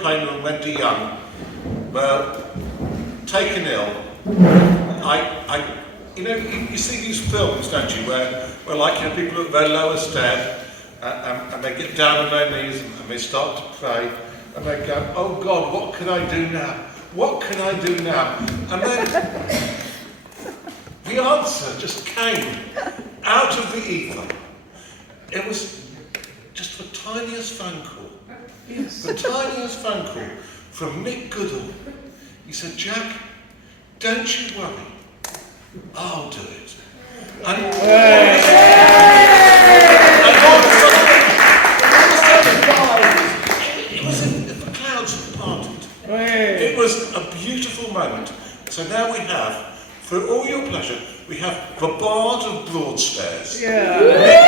opinion on Wendy Young were taken ill. You see these films, don't you, where like, people at their lowest ebb, and they get down on their knees and they start to pray, and they go, oh God, what can I do now? What can I do now? And then the answer just came out of the ether. It was just the tiniest phone call. Yes. The tiniest phone call from Mick Goodall. He said, Jack, don't you worry. I'll do it. And all of a sudden, it was the clouds had parted. It was a beautiful moment. So now we have, for all your pleasure, we have the Bard of Broadstairs. Yeah. Mick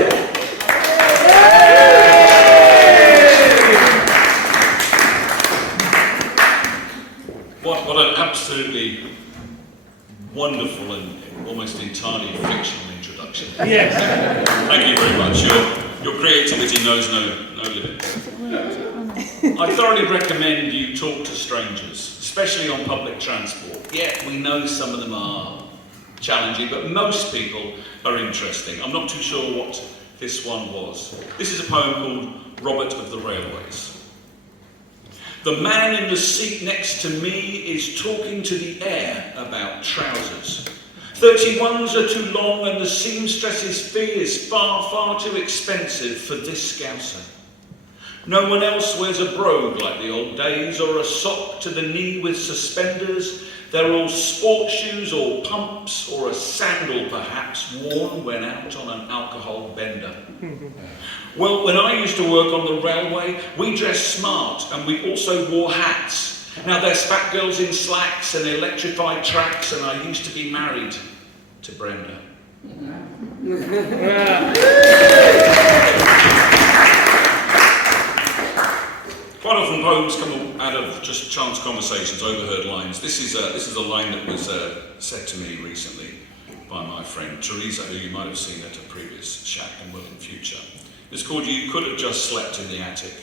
Goodall. What an absolutely wonderful and almost entirely fictional introduction. Yes. Thank you very much. Your creativity knows no limit. I thoroughly recommend you talk to strangers, especially on public transport. Yeah, we know some of them are challenging, but most people are interesting. I'm not too sure what this one was. This is a poem called Robert of the Railways. The man in the seat next to me is talking to the air about trousers. 31s are too long and the seamstress's fee is far, far too expensive for this scouser. No one else wears a brogue like the old days or a sock to the knee with suspenders. They're all sport shoes or pumps or a sandal perhaps worn when out on an alcohol bender. Well, when I used to work on the railway, we dressed smart and we also wore hats. Now there's fat girls in slacks and electrified tracks, and I used to be married to Brenda. Quite often poems come out of just chance conversations, overheard lines. This is a line that was said to me recently by my friend Teresa, who you might have seen at a previous shack and will in future. It's called You Could Have Just Slept in the Attic.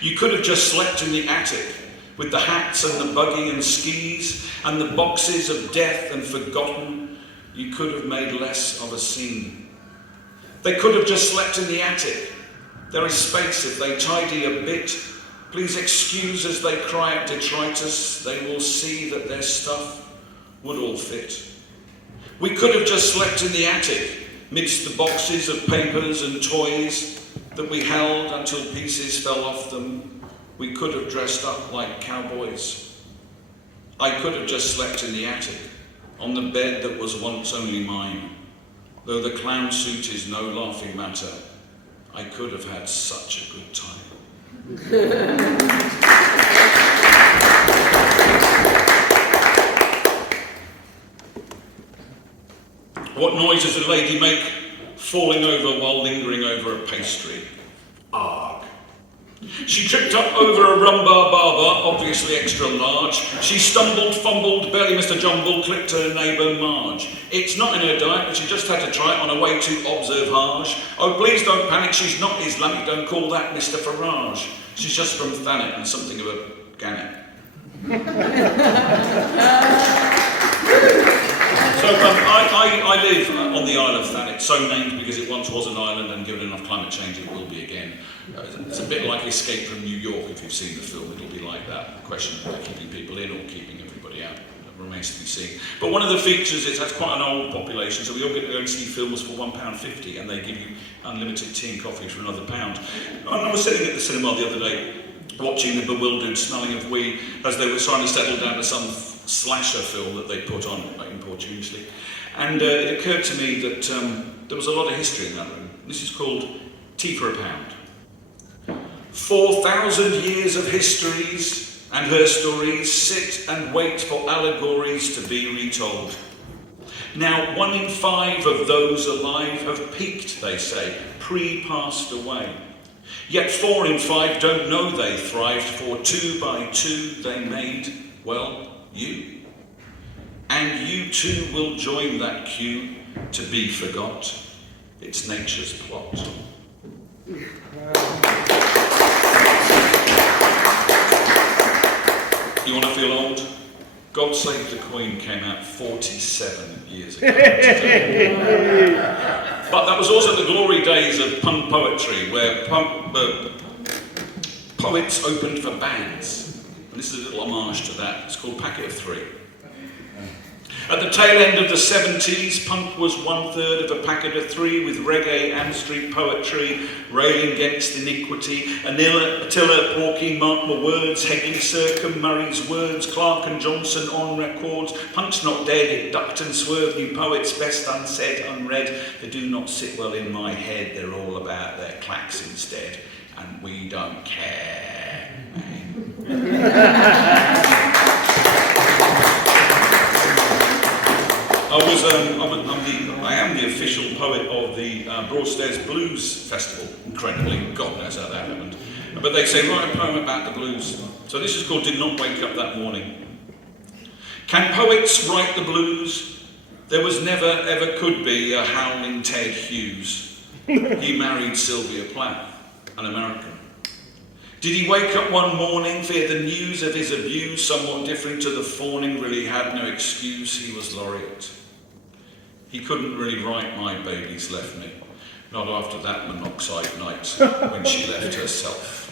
You could have just slept in the attic with the hats and the buggy and skis and the boxes of death and forgotten. You could have made less of a scene. They could have just slept in the attic. There is space if they tidy a bit. Please excuse as they cry out detritus. They will see that their stuff would all fit. We could have just slept in the attic midst the boxes of papers and toys that we held until pieces fell off them. We could have dressed up like cowboys. I could have just slept in the attic on the bed that was once only mine. Though the clown suit is no laughing matter, I could have had such a good time. What noise does a lady make falling over while lingering over a pastry? Arg. She tripped up over a rumbar barber, obviously extra large. She stumbled, fumbled, barely missed a jumble, clicked her neighbour Marge. It's not in her diet, but she just had to try it on her way to observe Hajj. Oh, please don't panic, she's not Islamic, don't call that Mr. Farage. She's just from Thanet and something of a gannet. So I live on the Isle of Thanet, so named because it once was an island and given enough climate change it will be again. It's a bit like Escape from New York, if you've seen the film, it'll be like that. The question of keeping people in or keeping everybody out remains to be seen. But one of the features, it has quite an old population, so we all get to go and see films for £1.50 and they give you unlimited tea and coffee for another £1. I was sitting at the cinema the other day watching the bewildered smelling of wee as they were trying to settle down to some slasher film that they put on importunously. And it occurred to me that there was a lot of history in that room. This is called Tea for a Pound. 4,000 years of histories and her stories sit and wait for allegories to be retold. Now 1 in 5 of those alive have peaked, they say, pre-passed away. Yet 4 in 5 don't know they thrived, for 2 by 2 they made, well, you. And you too will join that queue to be forgot. It's nature's plot. God Save the Queen came out 47 years ago today. But that was also the glory days of punk poetry, where poets opened for bands. And this is a little homage to that. It's called Packet of Three. At the tail end of the 70s, punk was 1/3 of a packet of three, with reggae and street poetry railing against iniquity. Attila, Porky, Mark My Words, Hegley, Circum, Murray's Words, Clarke and Johnson on records. Punk's not dead, it ducked and swerved. New poets, best unsaid, unread. They do not sit well in my head, they're all about their clacks instead. And we don't care, I am the official poet of the Broadstairs Blues Festival. Incredibly, God knows how that happened. But they say, write a poem about the blues. So this is called Did Not Wake Up That Morning. Can poets write the blues? There was never, ever could be a howling Ted Hughes. He married Sylvia Plath, an American. Did he wake up one morning, fear the news of his abuse, somewhat different to the fawning, really had no excuse, he was laureate. He couldn't really write My Baby's Left Me, not after that monoxide night when she left herself.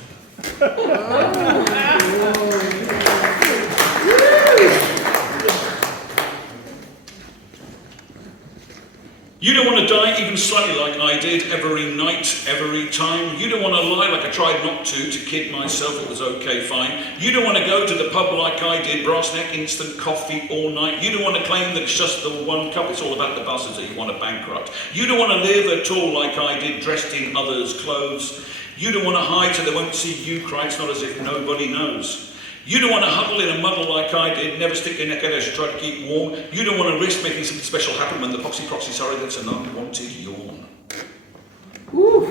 You don't want to die even slightly like I did, every night, every time. You don't want to lie like I tried not to kid myself it was okay, fine. You don't want to go to the pub like I did, brass neck, instant coffee all night. You don't want to claim that it's just the one cup, it's all about the buses that you want to bankrupt. You don't want to live at all like I did, dressed in others' clothes. You don't want to hide so they won't see you cry, it's not as if nobody knows. You don't want to huddle in a muddle like I did, never stick your neck out as you try to keep warm. You don't want to risk making something special happen when the proxy, sorry, that's an unwanted yawn. Woo.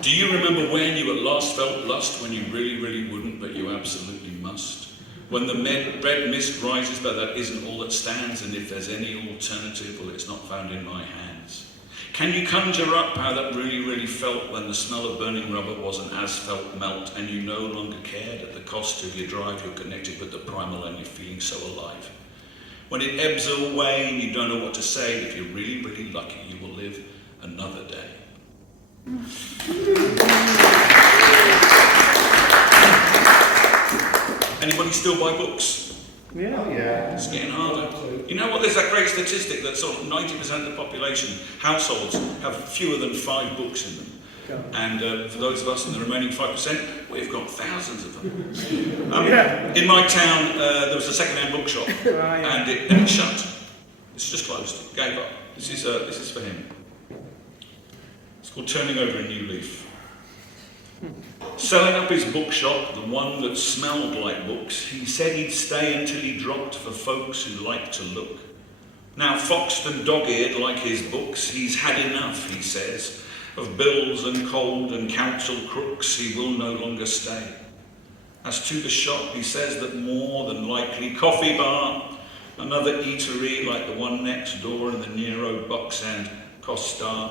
Do you remember when you at last felt lust, when you really, really wouldn't, but you absolutely must? When the red mist rises, but that isn't all that stands, and if there's any alternative, well, it's not found in my hands. Can you conjure up how that really, really felt when the smell of burning rubber was an asphalt melt and you no longer cared at the cost of your drive, you're connected with the primal and you're feeling so alive? When it ebbs away and you don't know what to say, if you're really, really lucky, you will live another day. Anybody still buy books? Yeah. It's getting harder. You know what, there's that great statistic that sort of 90% of the population, households, have fewer than 5 books in them. And for those of us in the remaining 5%, we've got thousands of them. In my town, there was a second-hand bookshop, and it shut. It's just closed. It gave up. This is for him. It's called Turning Over a New Leaf. Selling up his bookshop, the one that smelled like books, he said he'd stay until he dropped for folks who like to look. Now foxed and dog-eared like his books, he's had enough, he says, of bills and cold and council crooks, he will no longer stay. As to the shop, he says that more than likely coffee bar, another eatery like the one next door in the Nero box and Costa.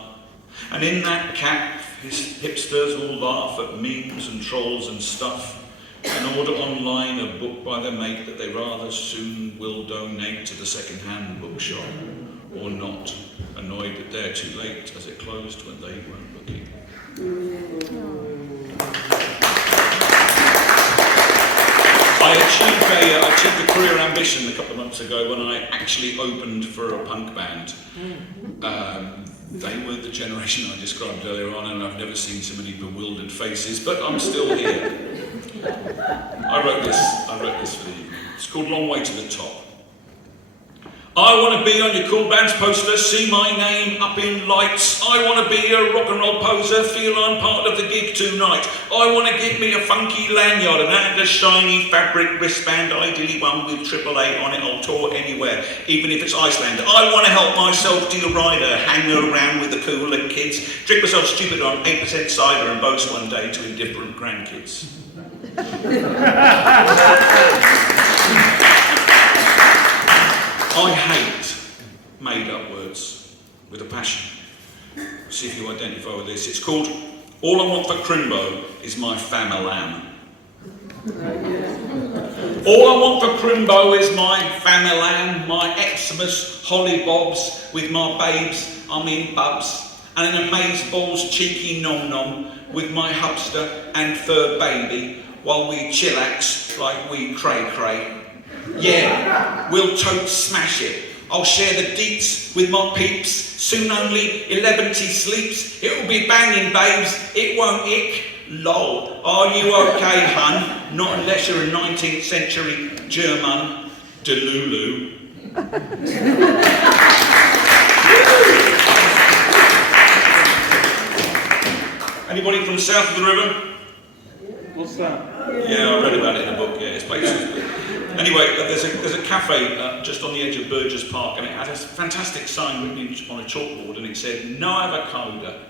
And in that cap, his hipsters will laugh at memes and trolls and stuff, and order online a book by their mate that they rather soon will donate to the second-hand bookshop, or not, annoyed that they're too late as it closed when they weren't looking. I achieved a career ambition a couple of months ago when I actually opened for a punk band. They were the generation I described earlier on, and I've never seen so many bewildered faces, but I'm still here. I wrote this for the evening. It's called Long Way to the Top. I want to be on your cool band's poster, see my name up in lights. I want to be a rock and roll poser, feel I'm part of the gig tonight. I want to get me a funky lanyard and a shiny fabric wristband, ideally one with AAA on it. I'll tour anywhere, even if it's Iceland. I want to help myself to a rider, hang around with the cooler kids, drink myself stupid on 8% cider and boast one day to indifferent grandkids. I hate made-up words with a passion. See if you identify with this. It's called All I want for Chrimbo is my famalam. All I want for Chrimbo is my famalam, my Xmas hollybobs with my babes, I mean bubs, and an amazeballs cheeky nom-nom with my hubster and fur baby, while we chillax like we cray-cray. Yeah, we'll tote smash it. I'll share the deets with my peeps. Soon only 11 sleeps. It'll be banging, babes. It won't ick. Lol. Are you okay, hun? Not unless you're a 19th century German delulu. Anybody from south of the river? What's that? Yeah, I read about it in a book. Yeah, it's basically. Anyway, there's a cafe just on the edge of Burgess Park, and it had a fantastic sign written on a chalkboard, and it said, no avocado,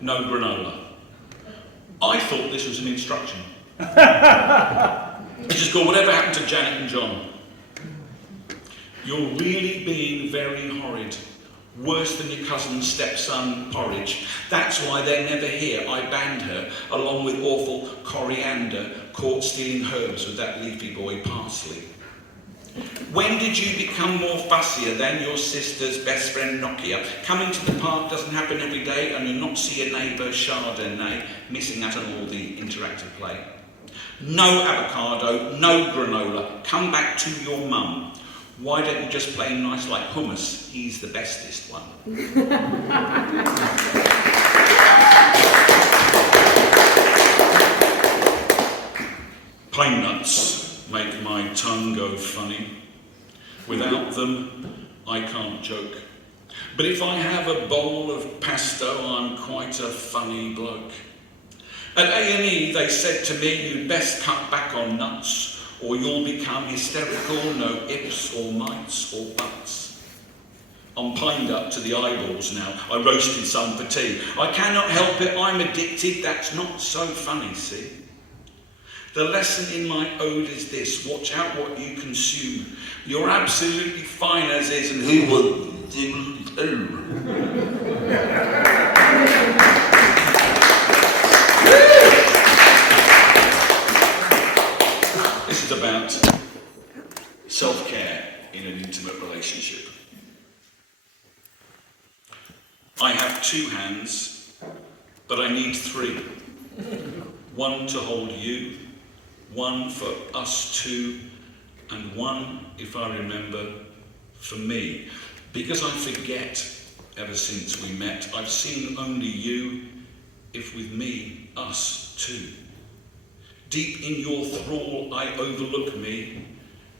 no granola. I thought this was an instruction. It's just called, whatever happened to Janet and John? You're really being very horrid. Worse than your cousin's stepson porridge. That's why they're never here. I banned her, along with awful coriander, caught stealing herbs with that leafy boy parsley. When did you become more fussier than your sister's best friend Nokia? Coming to the park doesn't happen every day, and you'll not see a neighbour Chardonnay missing out on all the interactive play. No avocado, no granola. Come back to your mum. Why don't you just play nice like hummus? He's the bestest one. Pine nuts make my tongue go funny. Without them, I can't joke. But if I have a bowl of pesto, I'm quite a funny bloke. At A&E, they said to me, you'd best cut back on nuts, or you'll become hysterical, no ifs or mites or buts. I'm pined up to the eyeballs now. I roasted some for tea. I cannot help it, I'm addicted. That's not so funny, see? The lesson in my ode is this: watch out what you consume. You're absolutely fine as is, and who will do? This is about self-care in an intimate relationship. I have 2 hands, but I need 3. One to hold you, one for us 2, and one, if I remember, for me. Because I forget, ever since we met, I've seen only you, if with me, us 2. Deep in your thrall I overlook me,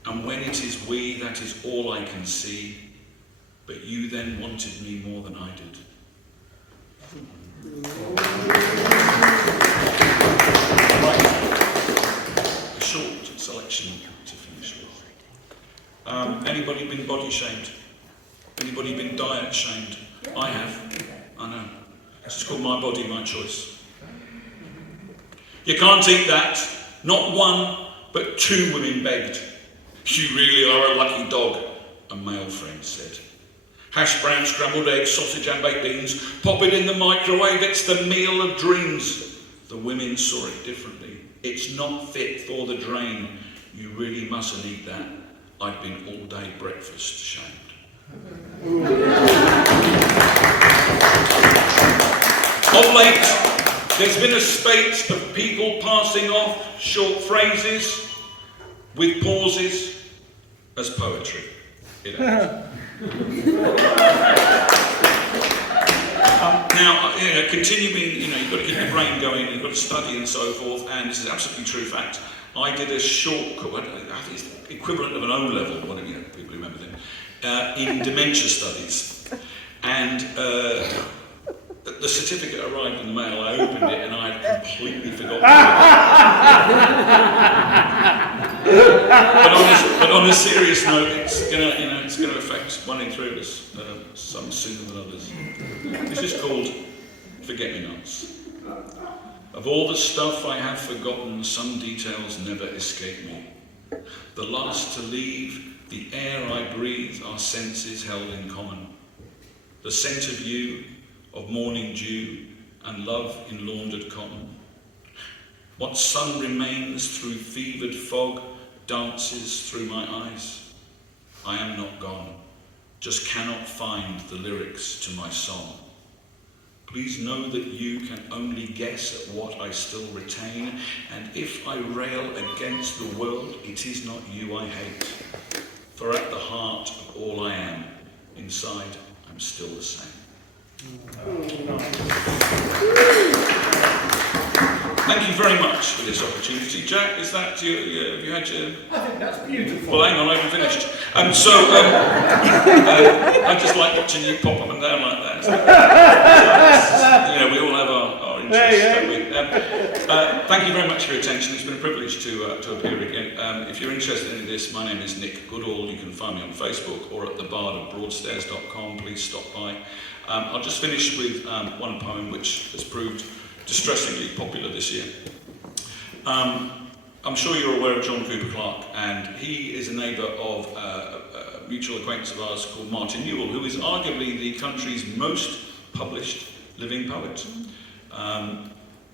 and when it is we, that is all I can see. But you then wanted me more than I did. Right. A short selection to finish with. Anybody been body shamed? Anybody been diet shamed? I have. I know. It's called My Body, My Choice. You can't eat that. Not 1, but 2 women begged. You really are a lucky dog, a male friend said. Hash brown, scrambled eggs, sausage and baked beans. Pop it in the microwave, it's the meal of dreams. The women saw it differently. It's not fit for the drain. You really mustn't eat that. I've been all day breakfast shamed. Of late, there's been a spate of people passing off short phrases with pauses as poetry. It has. Now, continuing, you've got to keep your brain going, you've got to study and so forth, and this is absolutely true fact. I did a short course, I think it's the equivalent of an O-level, whatever, people remember them, in dementia studies. And the certificate arrived in the mail, I opened it and I had completely forgotten it. But on a serious note, it's going to affect 1 in 3 of us, some sooner than others. This is called Forget-Me-Nots. Of all the stuff I have forgotten, some details never escape me. The last to leave, the air I breathe, our senses held in common. The scent of you, of morning dew, and love in laundered cotton. What sun remains through fevered fog dances through my eyes. I am not gone, just cannot find the lyrics to my song. Please know that you can only guess at what I still retain, and if I rail against the world, it is not you I hate. For at the heart of all I am, inside I'm still the same. Thank you very much for this opportunity. Jack, is that you? Have you had your... I think that's beautiful. Well, hang on, I haven't finished. I just like watching you pop up and down like that. We all have our interests, don't we? Thank you very much for your attention. It's been a privilege to appear again. If you're interested in this, my name is Nick Goodall. You can find me on Facebook or at thebardofbroadstairs.com. Please stop by. I'll just finish with one poem which has proved distressingly popular this year. I'm sure you're aware of John Clarke, and he is a neighbour of a mutual acquaintance of ours called Martin Newell, who is arguably the country's most published living poet.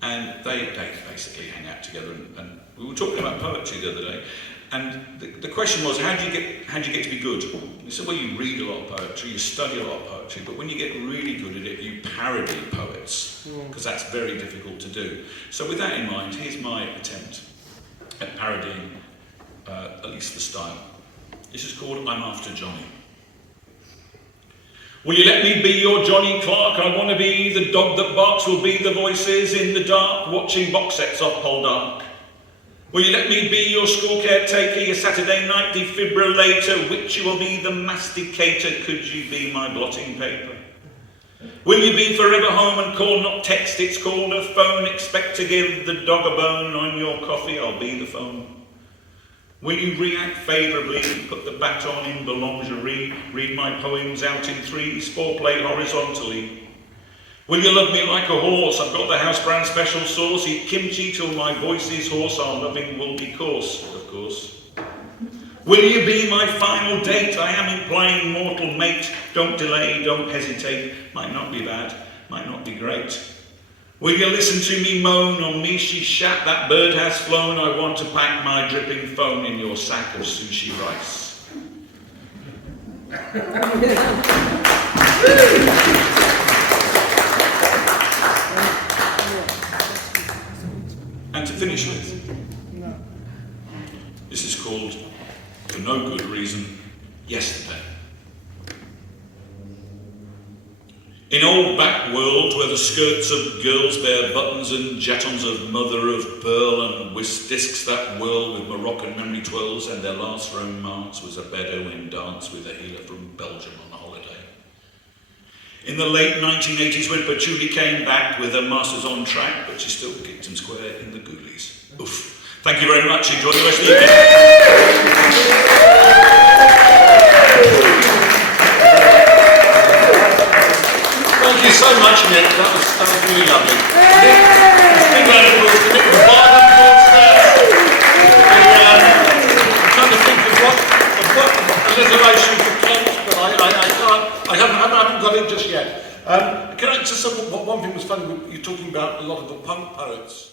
And they basically hang out together, and we were talking about poetry the other day, and the question was, how do you get to be good? He said, well, you read a lot of poetry, you study a lot of poetry, but when you get really good at it, you parody poets, because that's very difficult to do. So with that in mind, here's my attempt at parodying at least the style. This is called I'm After Johnny. Will you let me be your Johnny Clarke? I want to be the dog that barks, will be the voices in the dark, watching box sets of Poldark. Will you let me be your school caretaker, your Saturday night defibrillator? Which you will be the masticator? Could you be my blotting paper? Will you be forever home and call, not text? It's called a phone. Expect to give the dog a bone on your coffee. I'll be the phone. Will you react favourably? Put the baton in the lingerie. Read my poems out in threes. Foreplay horizontally. Will you love me like a horse? I've got the house brand special sauce. Eat kimchi till my voice is hoarse. Our loving will be coarse, of course. Will you be my final date? I am implying mortal mate. Don't delay, don't hesitate. Might not be bad, might not be great. Will you listen to me moan on me? She shat, that bird has flown. I want to pack my dripping phone in your sack of sushi rice. And to finish with, this is called, for no good reason, Yesterday. In old back world where the skirts of girls bear buttons and jetons of mother of pearl and whisk discs that whirl with Moroccan memory twirls, and their last romance was a Bedouin dance with a healer from Belgium on holiday. In the late 1980s when Patchouli came back with her masters on track, but she still kicked him square in the Goolies. Oof. Thank you very much. Enjoy the rest of the evening. Thank you so much, Nick. That was really lovely. Big round of applause to Nick the Bard on I'm trying to think of what alliteration for Kent, but I haven't got it just yet. Can I just say one thing was funny? You're talking about a lot of the punk poets.